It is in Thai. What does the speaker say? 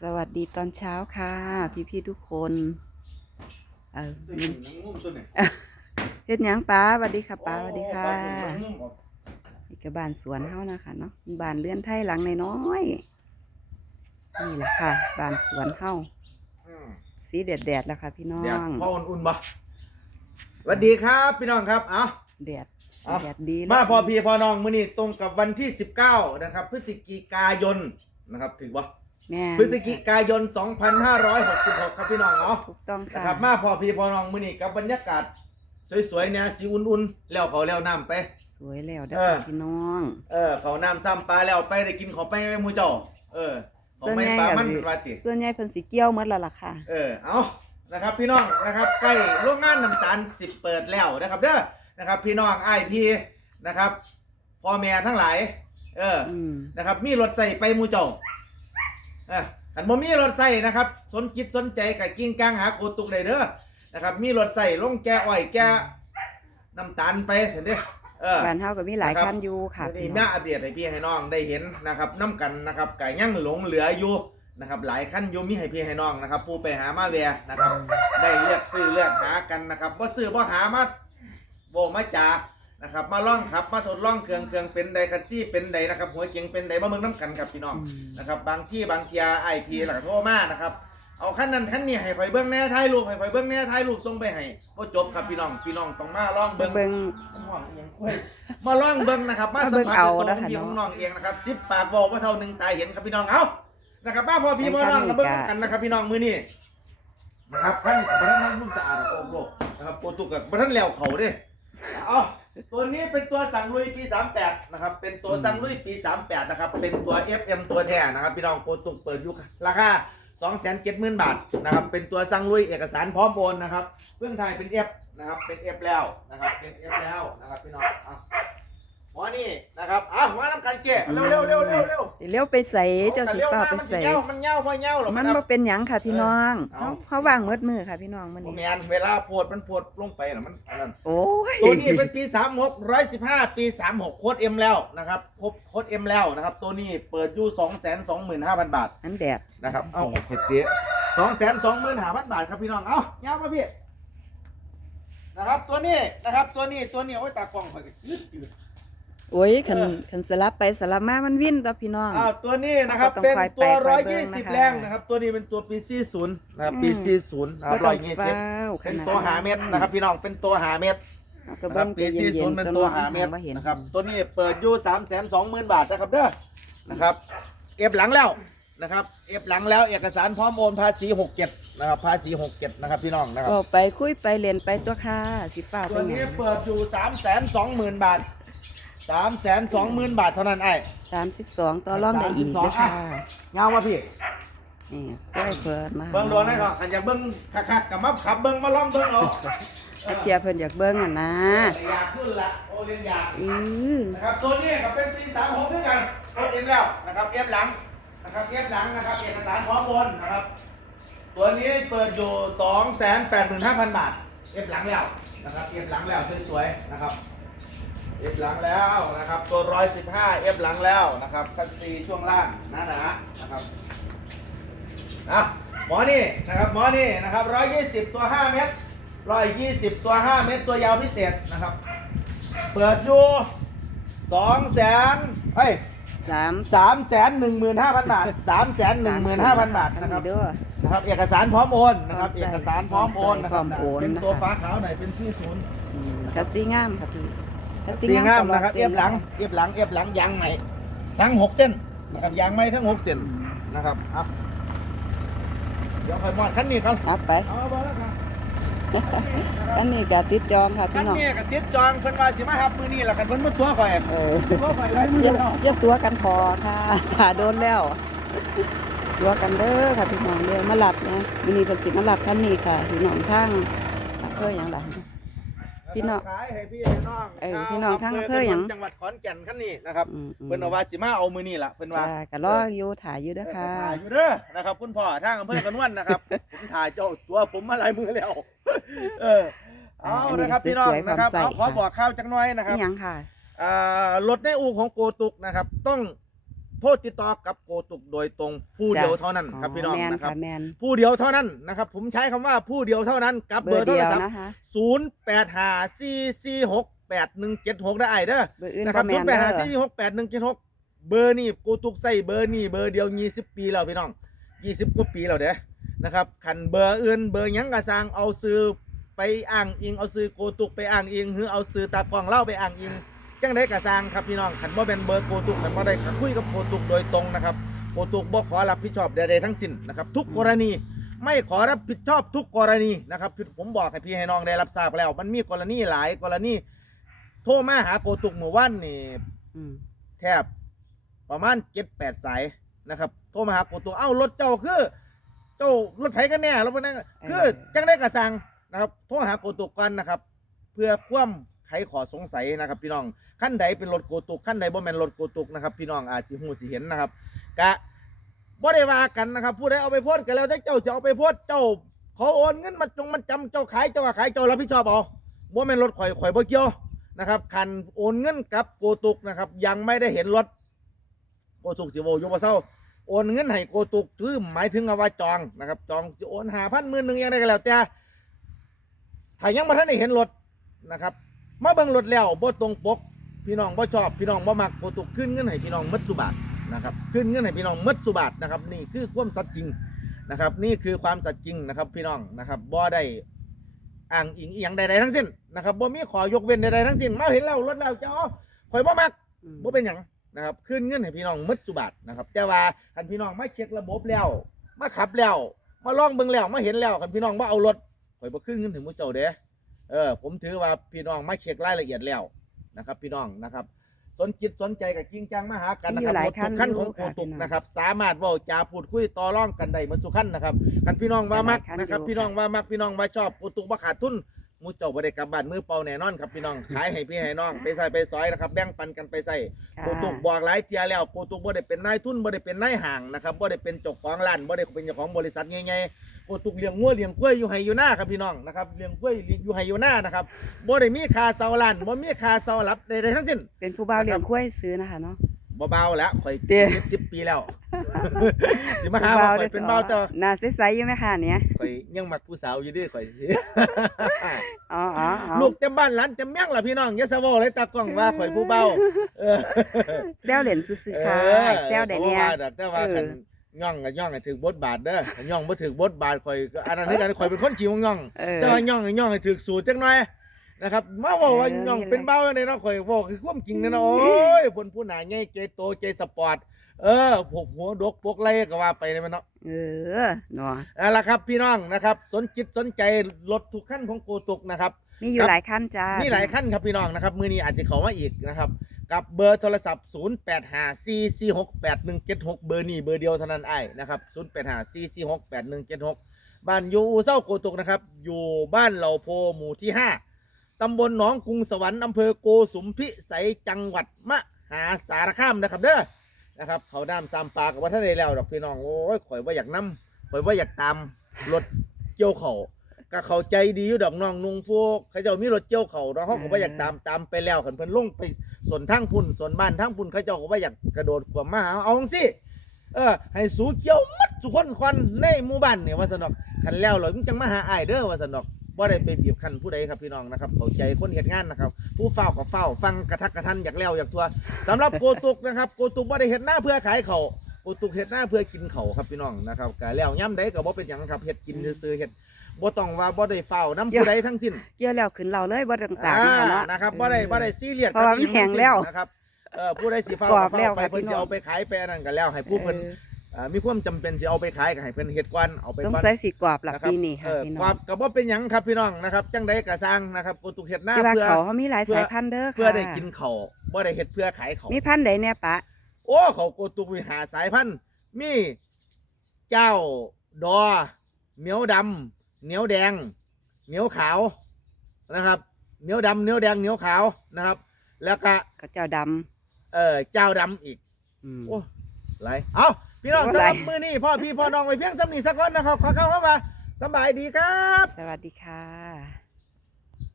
สวัสดีตอนเช้าค่ะ พี่ๆทุกคนเออตัวนี้น้ำงุ่มตัวไหนเฮ็ดหยังป้าสวัสดีค่ะป้าสวัสดีค่ะโอ้ปลาดุกน้ำงุ่มออกนี่ก็บ้านสวนเฮานะคะเนาะบ้านเรือนไทยหลังน้อยๆนี่แหละค่ะบ้านสวนเฮาอืมสีแดดๆแล้วค่ะ พี่น้อเดี๋ยวงพ่ออุ่นๆบ่สวัสดีครับพี่น้องครับ เอาแดดเอาแดดดีเลยมาพอพี่พอน้องมื้อนี้ตรงกับวันที่ 19 นะครับ พฤศจิกายนนะครับถึงบ่ แม่พฤศจิกายน 2566 ครับพี่น้องเนาะถูกต้องนะค่ะครับมาพอพี่พอน้องมื้อนี้กับบรรยากาศ สวยๆเนี่ยสีอุ่นๆ แล้วเขาแล้วน้ำไป สวยแล้วเด้อเออ ค่ะพี่น้อง เออเขาน้ำซ้ำปลาแล้วไปได้กินเขาไปไหมหมูเจ้าเออเขาส่วนไม่ใหญ่ปลาก็มันสิว่าติส่วนใหญ่เพิ่นสิเกี่ยวหมดแล้วล่ะค่ะ เออ เอานะครับ พี่น้อง นะครับ ใกล้โรงงานน้ำตาลสิบเปิดแล้วนะครับ เด้อ นะครับ พี่น้องไอพีนะครับ พ่อแม่ทั้งหลาย เออ อืมนะครับ มีรถใส่ไปหมูเจ้าเอะขันบ่มีรถใส่นะครับ สนจิตสนใจกับกิ้งกลางหาโกตุกได้เด้อนะครับ มีรถใส่ลงแกอ้อยแกน้ำตาลไปเห็นเด้อเออ บ้านเฮาก็มีหลายนะครับคันอยู่ค่ะวันพี่นี้น้มาองอัปเดตให้พี่ให้น้องได้เห็นนะครับน้กันนะครับไก่ย่างหลงเหลืออยู่นะครับหลายขั้นอยู่มีให้พี่ให้น้องนะครับ ผู้ไปหามาแวร์นะครับ ได้เลือกซื้อเลือกหากันนะครับว่าซื้อว่าหามาโบมาจา นะครับมาล่องขับมาทดลองเครื่องเครื่องเป็นใดคันซี่เป็นใดนะครับหัวเก่งเป็นใดมาเมืองน้ำกันครับพี่น้องอืมนะครับบางที่บางเทียไอพีหลักโทรมานะครับเอาขั้นนั้นขั้นนี้ให้ข่อยเบิ้งแหน่ถ่ายรูปให้ข่อยเบิ้งแหน่ถ่ายรูปส่งไปให้ก็จบครับพี่น้องพี่น้องต้องมาล่องเบิ่เบิ้งงเบิ่งห่วงอิหยังกล้วยมาล่องเบิ้งนะครับมามาสัเบิ่มงผัสเอาตัวนะขอคะงพี่เนาะของน้องเองนะครับสิบปากบอกว่าเท่าหนึ่งตายเห็นครับพี่น้องเอานะครับมาพอพี่พอน้องมาเบิ้งกันนะครับพี่น้องมือนี่นะครับท่านพระนั่งนุ่มสะอาดโอ้โหนะครับโปรตุกกับพระท่านแล้วเขาเด้ เอาตัวนี้เป็นตัวสั่งลุยปี 38 นะครับ เป็นตัวสั่งลุยปี 38 นะครับ เป็นตัว FM ตัวแท้นะครับ พี่น้องโปรตุกเปิดอยู่ราคา270,000 บาทนะครับ เป็นตัวสั่งลุยเอกสารพร้อมโอนนะครับเครื่องไทยเป็น F นะครับ เป็น F แล้วนะครับ เป็น F แล้วนะครับพี่น้องอะ นี่นะครับอะมาทำการเกะเร็วเร็วเร็วเร็วเร็วเลี้ยวไปใส่เจ้าสิฟ้าไปใส่เร็วมันเง่ามันเง่าหรอกมันครับบ่เป็นหยังค่ะพี่น้องเออเขาเอาเขาวางมืดมือค่ะพี่น้องมันผมนี่แมนเวลาโพดมันโพดลงไปนะมันอันนั้นโอ้ยตัวนี้เป็นปี36 115ปี36โค้ด M แล้วนะครับครบโค้ด M แล้วนะครับ ตัวนี้เปิดอยู่225,000บาทอันแดดนะครับเอาเข็ดเตี้ยสองแสนสองหมื่นห้าพันบาทครับพี่น้องเอาเงามาพี่นะครับตัวนี้นะครับตัวนี้ตัวนี้โอ้ยตากล้องคอยกันยืดอยู่ โอ้ยคันเออคันสลับไปสลับมามันวิ่นต่อพี่น้อง อ้าวตัวนี้นะครับต้องเป็นคอยตัวแปะคร้ออยยเบิ่ยี่งสิบนะคะ แรงนะครับ ตัวนี้เป็นตัวปีซีศูนย์นะครับปีอืมซีศูนย์นะครับบ่ร้ต้ออยงยี่ฟ้าสิบวขเป็นนาดตัวหาเม็ดนะครับ พี่น้องเป็นตัวหาเม็ดเอาก็นะคเบิ่รับงปีใจซีเย็ศูนนย์ๆเป็นตัวตัวน้องหาเม็ดบ่เห็นนะครับตัวนี้เปิดอยู่สามแสนสองหมื่นบาทนะครับเด้อนะครับ เอฟหลังแล้วนะครับ เอฟหลังแล้วเอกสารพร้อมโอนภาษีหกเจ็ดนะครับภาษีหกเจ็ดนะครับพี่น้องนะครับ ก็ไปคุยไปเล่นไปตัวค่ะสิฟ้าตัเป็วนหนี้ยังเปิดอยู่สามแสนสองหมื่นบาท สามแสนสองหมื่นบาทเท่านั้นไอ้32ต่อรองได้อีกเด้อค่ะเงาวะพี่นี่กล้วยเปิดมาเบิ้งโดนได้ก่อนขันอยากเบิ้งคักๆกับมาขับเบิ้งมาล้อมเบิ้งเอาถ้าเทียเพิ่นอยากเบิ่งอะนะแต่อยากขึ้นละโอเลียนอยากอือนะครับตัวนี้ก็เป็นปีสามหกด้วยกันรถเอ็มแล้วนะครับเอฟหลังนะครับเอฟหลังนะครับเอกสารพร้อมโอนนะครับ ตัวนี้เปิดอยู่สองแสนแปดหมื่นห้าพันบาทเอฟหลังแล้วนะครับเอฟหลังแล้วสวยๆนะครับ เอฟหลังแล้วนะครับ ตัวร้อยสิบห้าเอฟหลังแล้วนะครับคันซีช่วงล่างหนาๆนะครับอะหมอนี่นะครับหมอนี่นะครับร้อยยี่สิบตัวห้าเมตรร้อยยี่สิบตัวห้าเมตร ตัวยาวพิเศษนะครับ เปิดอยู่สองแสนเฮ้ยสามสามแสนหนึ่งหมื่นห้าพันบาทสามแสนหนึ่งหมื่นห้าพันบาทนะครับเด้อนะครับ เอกสารพร้อมโอนนะครับพร้อมใส่เอกสารพร้อมโอนนะคพร้รัอบมโอนเป็นนะคะตัวฟ้าขาวไหนเป็นชื่อศูนย์อืมกะสีงามค่ะพี่กะ สีสีงามตลอดนะครับส้เอฟหลังเอฟหลังเอฟหลังยางใหม่ทั้งหกเส้นนะครับยางใหม่ทั้งหกเส้นนะครับอะเดี๋ยวค่อยมอดขั้นนี้ครับเอาไปเอาบอแล้วครับอันนี้ก็ติดจองค่ะขั้พี่นน้องนี้กับติดจองเพิ่นว่าสิมาหับมือนี่แหละกันเพิ่นมาตัวข่อยเออตัวข่อยไว้มืออย่าแล้วอย่าตัวกันพอค่ะถ้าโดนแล้วตัวกันเด้อค่ะพี่น้องเด้อมาหลับนะมินีเพิ่นสิมาหลับคันนี้ค่ะพี่น้องทางอำเภอหยังล่ะ พี่น้องขายให้พี่ให้น้องเออพี่น้องทั้งอำเภอหยังจังหวัดขอนแก่นขั้นนี้นะครับอืมๆเพิ่นเอาว่าสิมาเอามือนี่ล่ะเพิ่นว่าจ้าก็รออยู่ถ่ายอยู่เด้อค่ะถ่ายอยู่เด้อนะครับคุณพ่อทางอำเภอกระนวนนะครับผมถ่ายเจ้าตัวผมมาหลายมือแล้วเออเอาอันนี้นะครับสวยๆพี่น้องนะครับความใส่เอาขอค่ะบอกข้าวจักหน้อยนะครับนี่หยังค่ะอ่ารถในอู่ของโกตุกนะครับ ต้องโทท รติดต่อกับโกตุกโดยตรงผู้เดียวเท่านั้นครับพี่น้องแมนนะครับค่ะแมนผู้เดียวเท่านั้นนะครับ ผมใช้คำว่าผู้เดียวเท่านั้นกับเบเบออร์ร์โทเดีรยวศัพท์นะคะศูนย์แปดห้าสี่สี่หกแปดหนึ่งเจ็ดหกได้ไอเด้อเบอร์อื่นนะคก็รับแมศูนนย์แปเด้ดห้าอสี่หกแปดหนึ่งเจ็ดหกเบอร์นี่กูตุกใส่เบอร์นี่เบอร์เดียวยี่สิบปีแล้วพี่น้องยี่สิบกว่าปีแล้วเด้อนะครับขันเบอร์อื่นเบอร์หยังกระซังเอาซื้อไปอ้างอิงเอาซื้อโกตุกไปอ้างอิงหรือเอาซื้อตากล้องเล่าไปอ้างอิง จังได้กระซังครับพี่น้องขันว่าเป็นเบอร์โกตุกขันว่าได้คุยกับโกตุกโดยตรงนะครับโกตุกบ่ขอรับผิดชอบใดๆทั้งสิ้นนะครับทุกกรณีไม่ขอรับผิดชอบทุกกรณีนะครับผมบอกให้พี่ให้น้องได้รับทราบแล้ว มันมีกรณีหลายกรณีโทรมาหาโกตุกหมู่ว่านนี่อืมแทบประมาณเจ็ดแปดสายนะครับโทรมาหาโกตุกเอ้ารถเจ้าคือเจ้ารถไถกันแน่รถพวกนั้นคือจังได้กระสังนะครับโทรหาโกตุกกันนะครับ เพื่อคว่ำ ไขขอสงสัยนะครับพี่น้องขั้นใดเป็นรถโกตุกขั้นใดบ่แม่นรถโกตุกนะครับพี่น้องอาจสิหูสิเห็นนะครับกะบ่ได้ว่ากันนะครับผู้ใดเอาไปโพสต์กันแล้วถ้าเจ้าจะเอาไปโพสต์เจ้าเขาโอนเงินมาจงมันจำเจ้าขายเจ้าขายเจ้ารับผิดชอบเอาบ่แม่นรถข่อยข่อยบ่เกี่ยวนะครับคันโอนเงินกับโกตุกนะครับยังไม่ได้เห็นรถโกตุกสิโวยู่บ่เซาโอนเงินให้โกตุกคือหมายถึงว่าจองนะครับจองสิโอนหาพันหมื่นหนึ่งยังไงก็แล้วแต่ถ้ายังบ่ทันได้เห็นรถนะครับ มาเบิ่งรถแล้วบ่ตรงปก พี่น้องบ่ชอบพี่น้องบ่มักโกตุกขึ้นเงินให้พี่น้องหมัดสุบาทนะครับขึ้นเงินให้พี่น้องหมัดสุบาทนะครับนี่คือความสัตย์จริงนะครับ นี่คือความสัตย์จริงนะครับพี่น้องนะครับบ่ได้อ้างอิงอีหยังใดๆทั้งสิ้นนะครับบ่มีขอยกเว้นใดๆทั้งสิ้นมาเห็นแล้วรถแล้วจะเอาข่อยบ่มักอืมบ่เป็นหยังนะครับขึ้นเงินให้พี่น้องหมัดสุบาทนะครับแต่ว่าคันพี่น้องมาเช็คระบบแล้วมาขับแล้วมาลองเบิ่งแล้วมาเห็นแล้วคันพี่น้องบ่เอารถข่อยบ่ขึ้นเงินถึงมื้อเจ้าเด้ เออผมถือว่าพี่น้องมาเช็ครายละเอียดแล้วนะครับ พี่น้องนะครับ สนจิตสนใจกับจริงจังมาหากันนะครับมีอยู่หลายรถทุกขั้นคันของอยู่โกค่ะตุกพี่น้องนะครับ สามารถเว่าจาพูดคุยต่อร่องกันได้เหมือนสุขันนะครับกันพี่น้องว่ามักหลายคันนะครับอยู่พี่น้องว่ามักพี่น้องว่าชอบโกตุกบ่ขาดทุนหมูเจ้าบ่ได้กลับบ้านมือเปล่าแน่นอนครับพี่น้องขายให้พี่ให้น้องไปใส่ไปซอยนะครับแบ่งปันกันไปใส่ค่ะโกตุกบอกหลายเทียแล้วโกตุกบ่ได้เป็นนายทุนบ่ได้เป็นนายห่างนะครับบ่ได้เป็นเจ้าของร้านบ่ได้เป็นเจ้าของบริษัทใหญ่ๆ โกตุกเลี้ยงงัวเลี้ยงควายอยู่ไห้อยู่หน้าครับพี่น้องนะครับเลี้ยงควายอยู่ไห้อยู่หน้านะครับบ่ได้มีค่าเซาร้านบ่มีค่าเซารับใดๆทั้งสิ้น เป็นผู้บ่าวเลี้ยงคุ้ยซื้อนะคะเนาะเบาๆแล้วข่อยเด้สิบปีแล้ว สิมาหาว่าข่อยเป็นเบาเจ้าน่าใสๆอยู่ไหมคะเนี่ยข่อยยังมักผู้สาวอยู่เดิข่อยสิอ๋ออ๋ออ๋อลูกเต็มบ้านหลานเต็มเมี่ยงล่ะพี่น้องอย่าสะโวเลยตากล้องว่าข่อยผู้เบาเออแซวเหรียญซื้อๆค่ะแซวได้เนี่ยพราะว่าดอกแต่ว่าเออคัน ย่องก็ย่องให้ถึงบทบาทเด้อคันย่องบ่ถึงบทบาทข่อยก็อันนั้นคือกันข่อยเป็นคนขี้วงย่องเออ แต่ว่าย่องให้ย่องให้ถึงสูตรจังหน่อยนะครับมาบอกว่าเออย่องนี่แหละ เป็นเบาในเนาะข่อยบอกคือความจริงนะเนาะโอ้ยเพิ่นผู้หน้าใหญ่ใจโตใจสปอร์ตเออพวกหัวดกพวกไรก็ว่าไปเลยมันเนาะ เออเนาะ นั่นแหละครับพี่น้องนะครับ สนจิตสนใจรถทุกขั้นของโกตุกนะครับ มีอยู่หลายขั้นจ้ามีมีหลายขั้นครับพี่น้องนะครับ มือนี้อาจจะเขามาอีกนะครับ กับเบอร์โทรศัพท์ 0 8 5 4 4 6 8 1 7 6 เบอร์นี้เบอร์เดียวเท่านั้นไอ้นะครับ 0 8 5 4 4 6 8 1 7 6 บ้านอยู่อู่เศร้าโกตุกนะครับ อยู่บ้านเหล่าโพหมู่ที่ 5ตำบลหนองกรุงสวรรค์อำเภอโกสุมพิสัยจังหวัดมหาสารคามนะครับเด้อนะครับเขาน้ำซามปลากับว่าท่านได้แล้วดอกพี่น้องโอ้ยข่อยว่าอยากนำข่อยว่าอยากตามรถเกี่ยวเขา ก็เข้าใจดีอยู่ดอกน้องนุ่งพวกเขาเจ้ามีรถเกี่ยวเขาเนาะเขาก็ว่าอยากตามตามไปแล้วขันเพิ่นลงไปสวนทั้งพุ่นสวนบ้านทั้งพุ่นเขาเจ้าก็ว่าอยากกระโดดขวามมาหาเอาจังสิเออให้สูเกี่ยวมัดสุคนควันในหมู่บ้านเนี่ยว่าสนอกขันแล้วเราจังมาหาอ้ายเด้อว่าสนอกบ่ได้ไปบีบคันผู้ใดครับพี่น้องนะครับเข้าใจคนเฮ็ดงานนะครับ ผู้เฝ้าก็เฝ้าฟังกระทักกระทันอยากแล้วอยากทัวสำหรับโกตุกนะครับโกตุกบ่ได้เฮ็ดหน้าเพื่อขายเขาวโกตุกเฮ็ดหน้าเพื่อกินเขาวครับพี่น้องนะครับก็แล้วย่ำใดก็บ่เป็นหยังครับเฮ็ดกินซื่อๆเฮ็ด บ่ต้องว่าบ่ได้เฝ้านํผู้ใดทั้งสิ้นเกี่ยวแล้วขึ้นเราเลยบ่ต่างๆอ่านะคะเนาะนะครับบ่ได้บ่ได้ซีเรียสเพราะว่ากับมันแห้งแล้วนะครับเออผู้ใดสิเฝ้ากรก็อบแล้วเฝ้าไปค่ะเพิ่นพี่น้สิองเอาไปขายไปอันนั้นก็แล้วให้ผู้เพิ่นเอออ่ามีความจำเป็นสิเอาไปขายก็ให้เพิ่นเฮ็ดก่อนเอาไปสงก่อนสัยสิกรอบหลักนะครัปีนี้ค่ะเออพี่คน้วาอมงก็บ่เป็นหยังครับพี่น้องนะครับจังใดก็สร้างนะครับโกตุกเฮ็ดหน้าที่ว่าเพื่อเขาเขามีหลายเพื่อสายพันธุ์เด้อค่ะเพื่อได้กินเขาวบ่ได้เฮ็ดเพื่อขายเขาวมีพันธุ์ใดเนี่ยปะ โอ้เขาโกตุกมีหาสายพันธุ์มีเจ้าดอเหนียวดำ เหนียวแดง เหนียวขาวนะครับ เหนียวดำเหนียวแดงเหนียวขาวนะครับ แล้วก็ก็เจ้าดำเออเจ้าดำอีกอืม โอ้ ไรเอาพี่น้องโอ้สำหรับหลายมือนี้พ่อพี่พ่อน้องไปเพียงสำนีสักคนนะครับ ขอเข้าเข้ามาสำบายดีครับ สวัสดีค่ะ